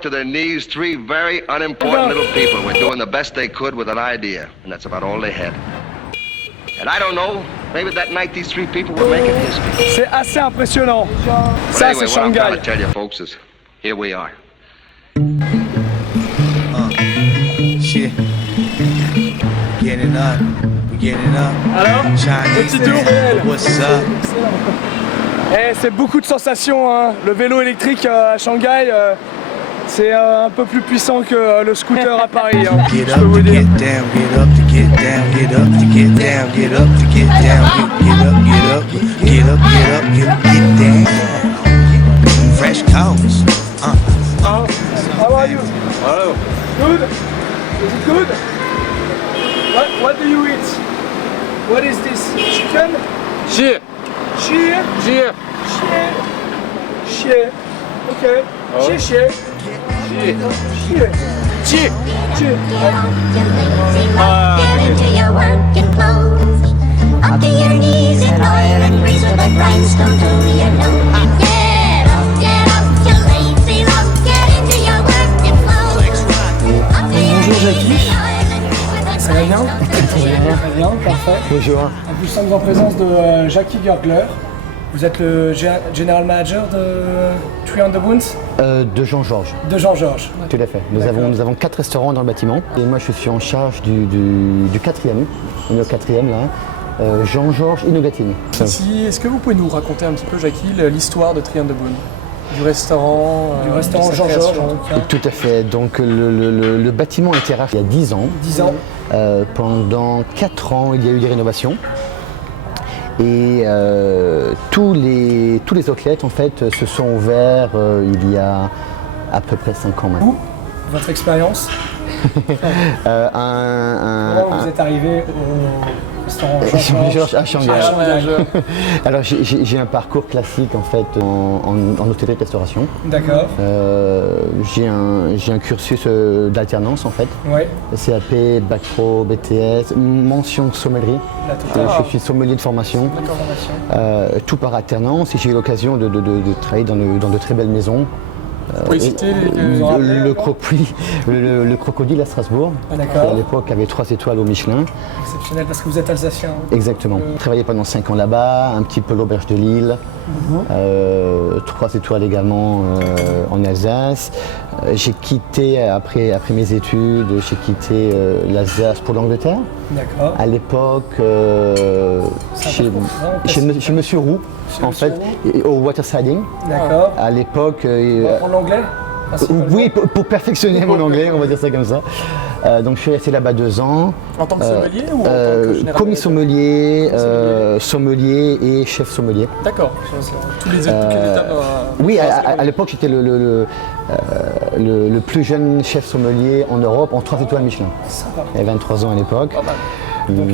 work to their knees, three very unimportant little people were doing the best they could with an idea, and that's about all they had. And I don't know, maybe that night these three people were making history. C'est assez impressionnant. But Ça, anyway, c'est what I'm trying Shanghai. to tell you folks is, here we are. Shit. Getting up. We getting up. Alors, Chinese petit tour. man, what's up? Eh, c'est beaucoup de sensations, hein. Le vélo électrique à Shanghai, c'est un peu plus puissant que le scooter à Paris, hein. Get Je up peux vous to dire. get down, get up to get down, get up to get down, get up to get down, get up, get up, get up, get up, get down. Fresh coats. How are you? Hello. Good? Is it good? What do you eat? What is this? Chicken? Shit. Sheer? Shit. Sheer? Sheer. Okay. Sheer, sheer. Sheer. Shit. Sheer. Get into your working clothes. Up to your knees in oil and grease with a grindstone to your nose. Get up, you lazy lump. Get into your working clothes. Up to your knees in oil and grease with a Ça va bien? grindstone. Très bien, parfait. Bonjour. En plus, nous sommes en présence de Jackie Gurgler. Vous êtes le General Manager de Tree on the Bones, De Jean-Georges, de Jean-Georges. tout à fait. Nous avons 4 restaurants dans le bâtiment. Et moi, je suis en charge du quatrième. On est au quatrième, là. Jean-Georges Inogatine. Est-ce que vous pouvez nous raconter un petit peu, Jackie, l'histoire de Tree on the Bone? Du restaurant, Du restaurant de sa Jean-Georges, création. en tout cas. Tout à fait. Donc, le bâtiment a été racheté il y a 10 ans. 10 ans. Pendant 4 ans, il y a eu des rénovations. Et tous les outlets, en fait, se sont ouverts il y a à peu près 5 ans maintenant. Vous, votre expérience, comment vous êtes arrivé au restaurant Jean-Georges Jean-Georges à Shanghai. à Shanghai. Alors j'ai un parcours classique en fait en hôtellerie-restauration. D'accord. J'ai un cursus d'alternance en fait. Ouais. CAP, Bac Pro, BTS, mention sommellerie. La totale. Je suis sommelier de formation. Information. Tout par alternance et j'ai eu l'occasion de travailler dans de très belles maisons. Vous pouvez citer Le Crocodile à Strasbourg, D'accord. qui à l'époque avait 3 étoiles au Michelin. Exceptionnel parce que vous êtes alsacien. Exactement. J'ai travaillé pendant 5 ans là-bas, un petit peu l'auberge de Lille, 3 étoiles également en Alsace. J'ai quitté, après mes études, j'ai quitté l'Alsace pour l'Angleterre. D'accord. À l'époque, chez Monsieur Roux, Chez en Monsieur fait, au watersiding. D'accord. À l'époque, En anglais principalement. oui, pour perfectionner mon anglais, on va dire ça comme ça. Donc je suis resté là-bas 2 ans. En tant que sommelier ou en tant que général commis sommelier, Sommelier. sommelier et chef sommelier. D'accord. Toutes les étapes. Oui, à l'époque j'étais le plus jeune chef sommelier en Europe en 3 étoiles Michelin. Sympa. J'avais 23 ans à l'époque. Pas mal. Donc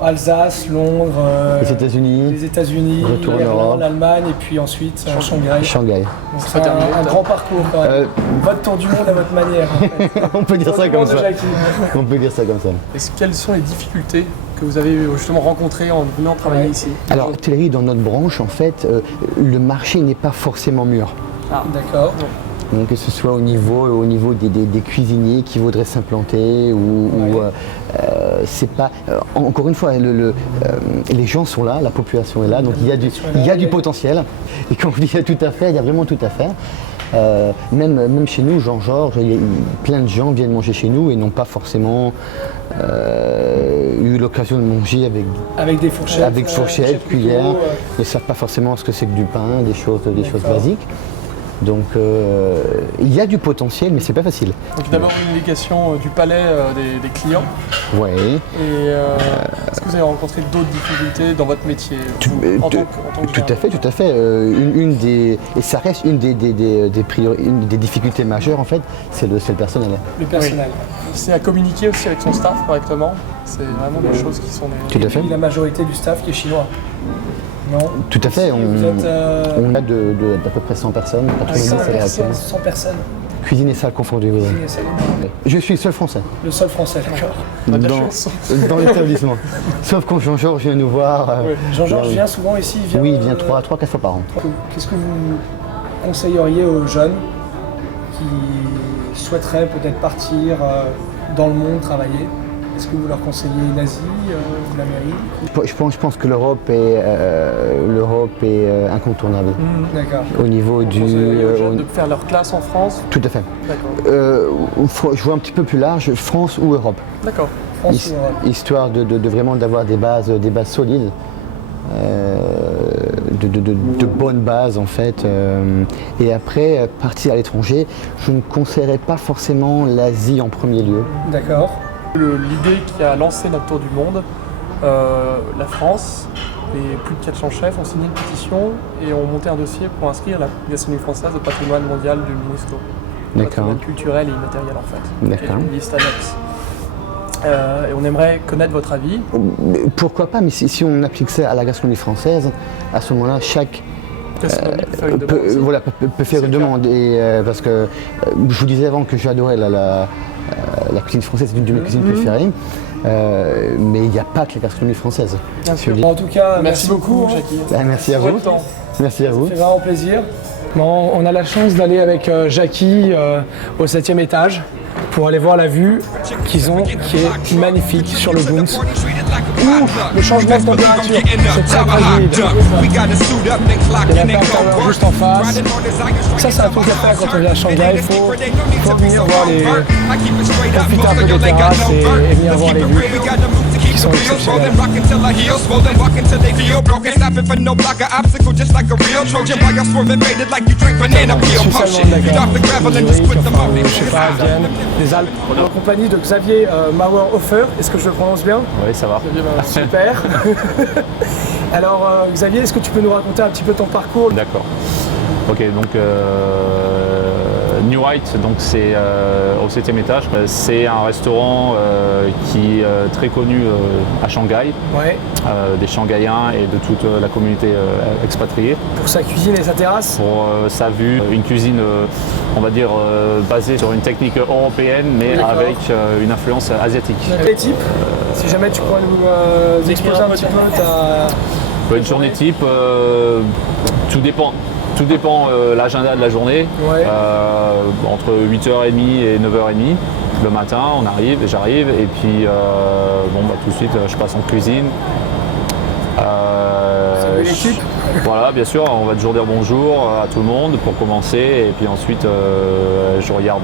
Alsace, Londres, Les États-Unis, les États-Unis, retour en l'Irlande, Europe. l'Allemagne et puis ensuite Shanghai. Shanghai. Donc C'est c'est pas terminé, un grand parcours quand même. Votre tour du monde à votre manière. En fait. On peut dire Tour ça du comme monde de ça. Jackie. On peut dire ça comme ça. Quelles sont les difficultés que vous avez justement rencontrées en venant travailler ici? Alors, l'hôtellerie dans notre branche, en fait, le marché n'est pas forcément mûr. D'accord. Donc, que ce soit au niveau des cuisiniers qui voudraient s'implanter ou c'est pas. Encore une fois, les gens sont là, la population est là, donc il y a du potentiel. Et quand je dis tout à faire, il y a vraiment tout à faire. Même chez nous, Jean-Georges, plein de gens viennent manger chez nous et n'ont pas forcément eu l'occasion de manger Avec des fourchettes. avec fourchette, fourchettes, cuillère, couteaux, ne savent pas forcément ce que c'est que du pain, des choses basiques. Donc il y a du potentiel, mais c'est pas facile. Donc d'abord une indication du palais des clients. Ouais. Et est-ce que vous avez rencontré d'autres difficultés dans votre métier en tant que Tout à fait. Et ça reste une des difficultés majeures en fait, c'est le personnel. Le personnel. C'est à communiquer aussi avec son staff correctement. C'est vraiment des choses qui sont des... Tout à fait. Et la majorité du staff qui est chinois. Non. Tout à fait. Vous êtes On a d'à peu près 100 personnes, 90 salariés. 100 personnes. Cuisine et salle confondues. Oui. Et c'est énorme. Je suis le seul français Le seul français, d'accord. On a de la dans, chance. dans l'établissement. Sauf quand Jean-Georges vient nous voir. Jean-Georges vient souvent ici. Oui, il vient 3-4 fois par an. Qu'est-ce que vous conseilleriez aux jeunes qui souhaiteraient peut-être partir dans le monde travailler, est-ce que vous leur conseillez l'Asie ou l'Amérique? Je pense que l'Europe est incontournable. D'accord. Au niveau Vous conseillez aux jeunes du... de faire leur classe en France? Tout à fait. D'accord. Je vois un petit peu plus large, France ou Europe. D'accord. France ou Europe? Histoire de vraiment d'avoir des bases solides, de bonnes bases en fait. Et après, partir à l'étranger, je ne conseillerais pas forcément l'Asie en premier lieu. D'accord. L'idée qui a lancé notre tour du monde, la France, les plus de 400 chefs ont signé une pétition et ont monté un dossier pour inscrire la gastronomie française au patrimoine mondial de l'UNESCO. D'accord. Patrimoine culturel et immatériel en fait. D'accord. Et une liste annexe. Et on aimerait connaître votre avis. Pourquoi pas, mais si on applique ça à la gastronomie française, à ce moment-là, chaque Gastronomie peut faire une demande aussi. peut faire C'est une le cas. demande. Et, parce que je vous disais avant que j'adorais la cuisine française, c'est une de mes cuisines préférées. Mais il n'y a pas que la gastronomie française. Bien sûr. En tout cas, Merci beaucoup, hein. Jackie. Ben, merci à Pour vous. votre temps. Merci à vous. Ça fait vraiment plaisir. Bon, on a la chance d'aller avec Jackie au 7e étage pour aller voir la vue qu'ils ont, qui est magnifique sur le Boons. Ouh, le changement de température, c'est très très humide. Il y a la Tower juste en face. Ça, c'est un truc à faire quand on vient à Shanghai. Il faut venir voir profiter un peu des terrasses et venir voir les vues qui sont exceptionnelles. Je sais pas, Vienne, les Alpes, en compagnie de Xavier Mauerhofer. Est-ce que je le prononce bien? Oui, ça va. Super. Alors Xavier, est-ce que tu peux nous raconter un petit peu ton parcours? D'accord. Ok, donc New White, donc c'est au 7e étage. C'est un restaurant qui est très connu à Shanghai, Ouais, des Shanghaïens et de toute la communauté expatriée. pour sa cuisine et sa terrasse. Pour sa vue, une cuisine, on va dire, basée sur une technique européenne, mais D'accord. avec une influence asiatique. Les types, si jamais tu pourrais nous exposer un petit peu ta... Une journée type, tout dépend. Tout dépend l'agenda de la journée. Ouais. Entre 8h30 et 9h30 le matin, j'arrive et puis tout de suite je passe en cuisine. Salut l'équipe. Voilà, bien sûr, on va toujours dire bonjour à tout le monde pour commencer et puis ensuite on regarde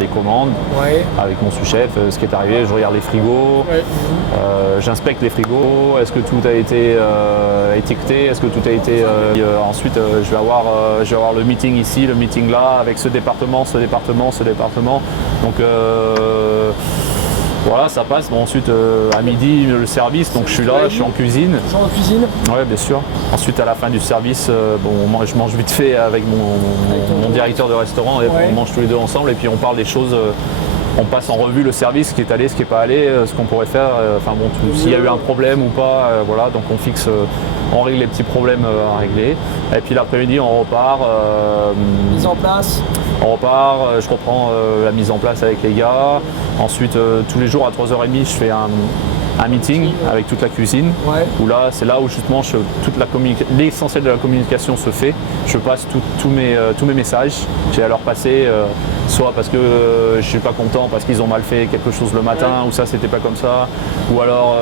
les commandes Ouais. avec mon sous-chef, ce qui est arrivé, je regarde les frigos, Ouais. j'inspecte les frigos, est-ce que tout a été étiqueté, est-ce que tout a été... ensuite je vais avoir le meeting ici, le meeting là, avec ce département. Donc voilà, ça passe. Bon, ensuite à midi le service, donc je suis là, je suis en cuisine. Toujours en cuisine. Ouais, bien sûr. Ensuite, à la fin du service, je mange vite fait avec mon directeur de restaurant. Et Ouais. on mange tous les deux ensemble et puis on parle des choses. On passe en revue le service, ce qui est allé, ce qui n'est pas allé, ce qu'on pourrait faire. S'il y a eu un problème ou pas. Voilà, donc on fixe, on règle les petits problèmes à régler. Et puis l'après-midi, on repart. Mise en place. On repart, je reprends la mise en place avec les gars. Ensuite, tous les jours à 3h30, je fais un meeting avec toute la cuisine. Ouais. Où là, c'est là où justement l'essentiel de la communication se fait. Je passe tous mes messages. J'ai à leur passer, soit parce que je suis pas content, parce qu'ils ont mal fait quelque chose le matin, ou ça c'était pas comme ça. Ou alors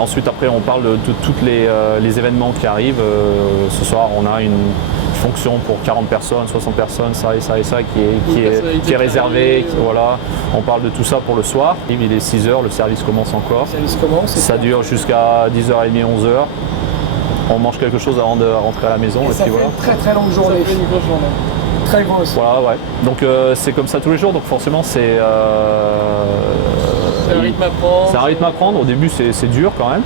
ensuite après on parle de tous les événements qui arrivent. Ce soir on a une fonction pour 40 personnes, 60 personnes, ça et ça et ça qui est réservé. Voilà. On parle de tout ça pour le soir. Il est 6h, le service commence encore. Le service commence. Ça dure jusqu'à 10h30, 11h. On mange quelque chose avant de rentrer à la maison. Et Et ça puis fait voilà. une très très longue Ça journée. fait une grosse journée. Très grosse. Voilà, ouais. Donc c'est comme ça tous les jours. Donc forcément c'est C'est un rythme à prendre. c'est un rythme à prendre. Au début c'est dur quand même.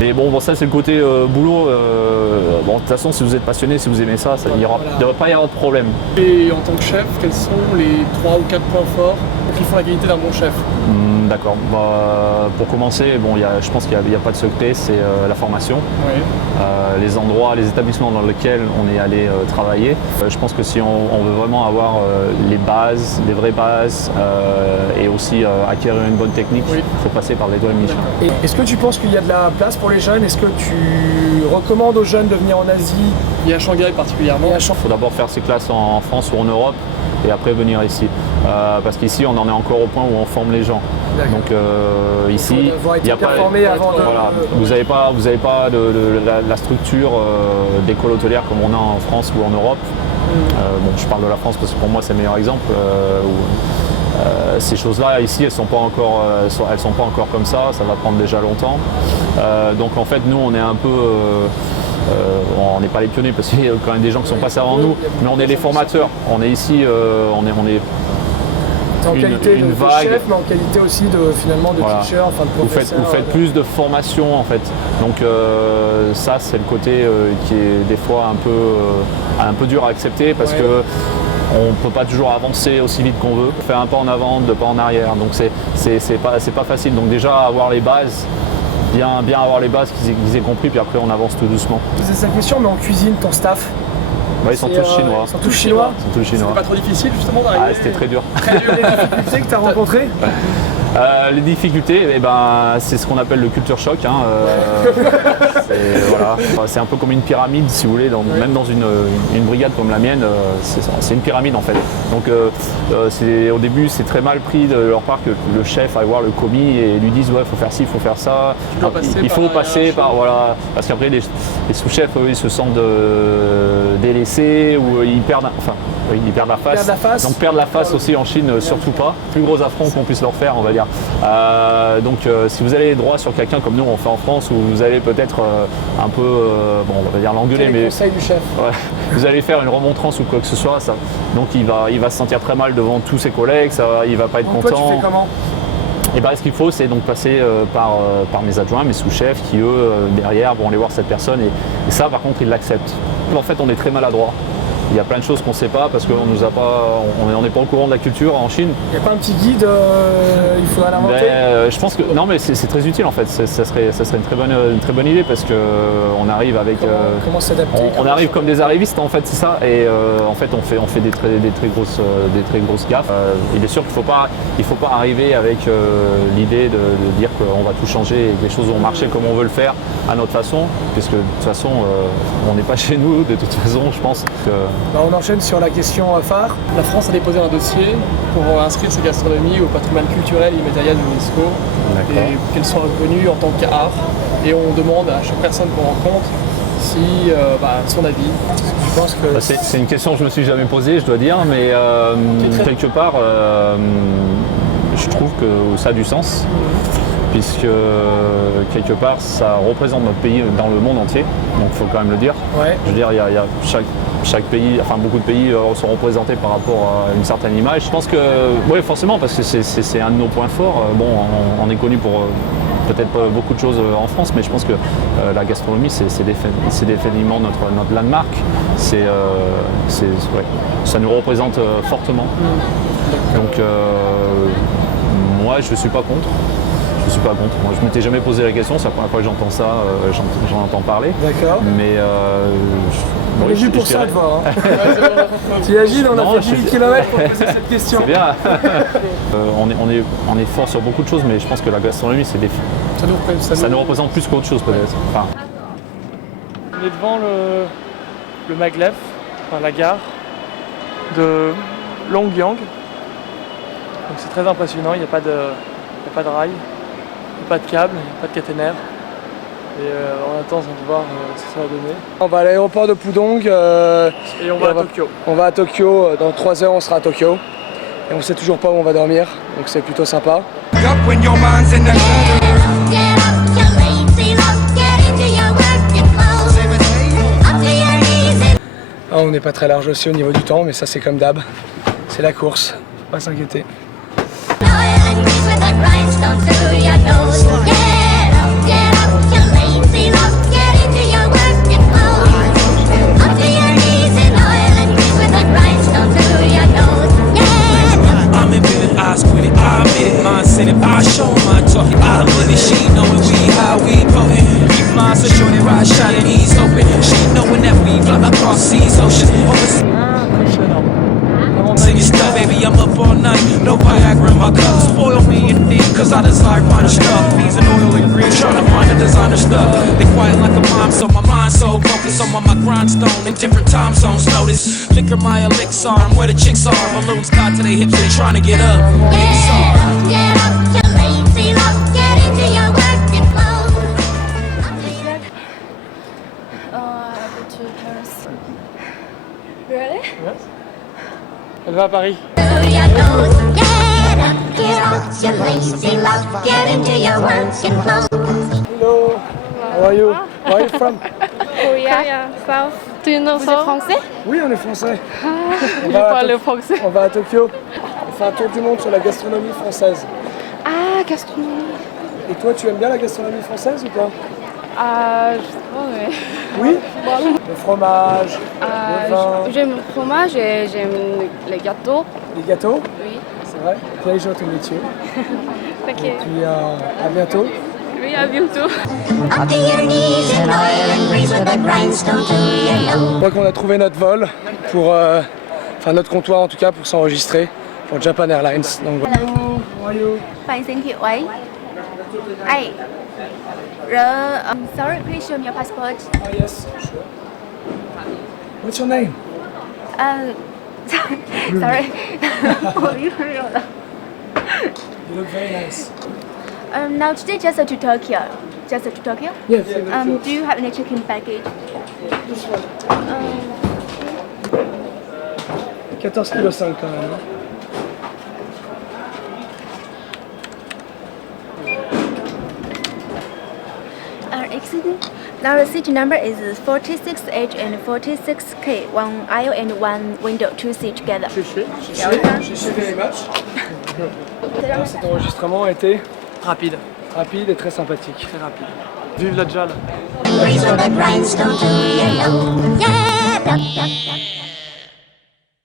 Mais bon, ça c'est le côté boulot. De toute façon, si vous êtes passionné, si vous aimez ça, il ne devrait pas y avoir de problème. Et en tant que chef, quels sont les 3 ou 4 points forts qui font la qualité d'un bon chef? D'accord. Pour commencer, je pense qu'il n'y a pas de secret, c'est la formation. Oui. Les endroits, les établissements dans lesquels on est allé travailler. Je pense que si on veut vraiment avoir les bases, les vraies bases, et aussi acquérir une bonne technique, il faut passer par l'étoile Michelin. Et est-ce que tu penses qu'il y a de la place pour les jeunes? Est-ce que tu recommandes aux jeunes de venir en Asie Et à Shanghai particulièrement. et à Shanghai? Il faut d'abord faire ses classes en France ou en Europe et après venir ici. Parce qu'ici, on en est encore au point où on forme les gens. Donc ici, il n'y a pas. Voilà, vous n'avez pas la structure d'école hôtelière comme on a en France ou en Europe. Bon, je parle de la France parce que pour moi c'est le meilleur exemple. Ces choses-là ici, elles sont pas encore comme ça va prendre déjà longtemps. Donc en fait, nous, on est un peu. On n'est pas les pionniers parce qu'il y a quand même des gens qui sont passés avant nous, mais on est les formateurs. On est ici, on est En qualité une de vague. chef, mais en qualité aussi de finalement de Voilà. teacher, enfin de professeur. Vous faites plus de formation en fait. Donc ça c'est le côté qui est des fois un peu dur à accepter parce que on ne peut pas toujours avancer aussi vite qu'on veut. Faire un pas en avant, deux pas en arrière. Donc c'est pas facile. Donc déjà avoir les bases, bien avoir les bases qu'ils aient compris, puis après on avance tout doucement. C'est cette question, mais en cuisine, ton staff. Ouais, ils sont tous chinois. Ils sont tous chinois. C'était pas trop difficile justement d'arriver. Ah, c'était très dur. Les difficultés que tu as rencontrées. Les difficultés, c'est ce qu'on appelle le culture choc. C'est un peu comme une pyramide, si vous voulez, même dans une brigade comme la mienne, c'est une pyramide en fait. Donc au début, c'est très mal pris de leur part que le chef aille voir le commis et lui dise ouais, il faut faire ci, il faut faire ça. Il faut passer par voilà, parce qu'après les sous-chefs, ils se sentent délaissés ou ils perdent la face. Donc perdre la face aussi en Chine, surtout pas. Plus gros affront qu'on puisse leur faire, on va dire. Donc si vous allez droit sur quelqu'un comme nous on fait en France, où vous allez peut-être un peu, on va dire l'engueuler, mais conseil du chef. Ouais, vous allez faire une remontrance ou quoi que ce soit, donc il va se sentir très mal devant tous ses collègues, il va pas être Donc content. toi, tu fais comment? Et ce qu'il faut, c'est donc passer par mes adjoints, mes sous-chefs, qui eux, derrière, vont aller voir cette personne. Et ça, par contre, ils l'acceptent. En fait, on est très maladroit. Il y a plein de choses qu'on ne sait pas parce qu'on nous a pas, on n'est pas au courant de la culture en Chine. Il n'y a pas un petit guide, il faudrait l'inventer? Je pense que non, mais c'est très utile en fait. Ça serait une très bonne idée parce que on arrive avec. Comment s'adapter? On arrive comme des arrivistes en fait, c'est ça. Et en fait, on fait des très grosses gaffes. Il est sûr qu'il faut pas arriver avec l'idée de dire qu'on va tout changer et que les choses vont marcher comme on veut le faire à notre façon, puisque de toute façon, on n'est pas chez nous. De toute façon, je pense que. On enchaîne sur la question phare. La France a déposé un dossier pour inscrire sa gastronomie au patrimoine culturel et immatériel de l'UNESCO et qu'elle soit reconnue en tant qu'art. Et on demande à chaque personne qu'on rencontre son avis. Je pense que c'est une question que je me suis jamais posée, je dois dire, mais quelque part, je trouve que ça a du sens. Puisque quelque part ça représente notre pays dans le monde entier, donc il faut quand même le dire. Ouais. Je veux dire, il y a chaque pays, enfin beaucoup de pays sont représentés par rapport à une certaine image. Je pense que, oui forcément, parce que c'est un de nos points forts. On est connu pour peut-être pas beaucoup de choses en France, mais je pense que la gastronomie c'est définitivement notre landmark. Ça nous représente fortement. Donc moi je suis pas contre. Je suis pas contre. Moi, je m'étais jamais posé la question, c'est la première fois que j'entends ça, j'en entends parler. D'accord. Mais on est venu pour ça, de voir. T'imagines, on a fait 10 km pour poser cette question. C'est bien. On est fort sur beaucoup de choses, mais je pense que la gastronomie, ça nous représente plus qu'autre chose peut-être. Enfin. On est devant le maglev, la gare de Longyang. Donc c'est très impressionnant, il n'y a pas de rail. Pas de câble, pas de caténaire. Et on attend de voir ce que ça va donner. On va à l'aéroport de Pudong et on va à Tokyo. On va à Tokyo, dans 3 heures on sera à Tokyo. Et on sait toujours pas où on va dormir, donc c'est plutôt sympa. Get up, you lazy look, get into your working clothes. Up to your knees in On n'est pas très large aussi au niveau du temps, mais ça c'est comme d'hab. C'est la course, pas s'inquiéter. oil and grease with the grindstone through your nose. Get up, you lazy look, get into your working clothes. Up to your knees in oil and grease with the grindstone through your nose. Get up. I'm in bed, I squint it, I admit it, mine send it, I show my talking, I money, she knowing we how we potent. Keep mine so short and ride, shining, ease open. She knowing that we fly across seas, oceans, Impressionnant. singing stuff, baby, I'm up all night. No Viagra in my cup, spoil me and then cause I desire finer stuff. Bees and oil and grease, trying to find the designer stuff. They quiet like a mom, so my mind's so focused. I'm on my grindstone in different time zones. Notice, flicker my elixir, I'm where the chicks are. Balloons tied to their hips, they trying to get up. Get up, you lazy love. Get into your working clothes. To Paris. Really? Elle va à Paris. To your toes. Get off, you lazy love. Get into your working clothes. Hello, how are you? Where are you from? Korea. South. Do you know Vous êtes français? Oui, on est français. Je parle français. On va à Tokyo. On fait un tour du monde sur la gastronomie française. Ah, gastronomie. Et toi, tu aimes bien la gastronomie française ou pas? Je sais pas, mais... Oui. Le fromage, le vin, J'aime le fromage et j'aime les gâteaux. les gâteaux, Oui. c'est vrai. Bien les gens ton métier. Ok. Puis à bientôt. Oui, à bientôt. Up to your knees in oil and grease with a grindstone to your nose. Je crois qu'on a trouvé notre vol pour, enfin notre comptoir en tout cas pour s'enregistrer pour Japan Airlines. Donc, voilà. Hello, how are you? Fine, thank you. Wait. Hey. Sorry, please show me your passport. Oh yes, sure. What's your name? Sorry. You look very nice. Now today just to Tokyo. Just to Tokyo? Yes. Do you have any check-in baggage? 14,5 kg quand même. Hein. Excuse me. Now the seat number is 46H and 46K. One aisle and one window. Two seats together. Je suis very much. Cet enregistrement a été Rapide. rapide et très sympathique. Très rapide. Vive la JAL. Grease with a grindstone to your nose. Get up.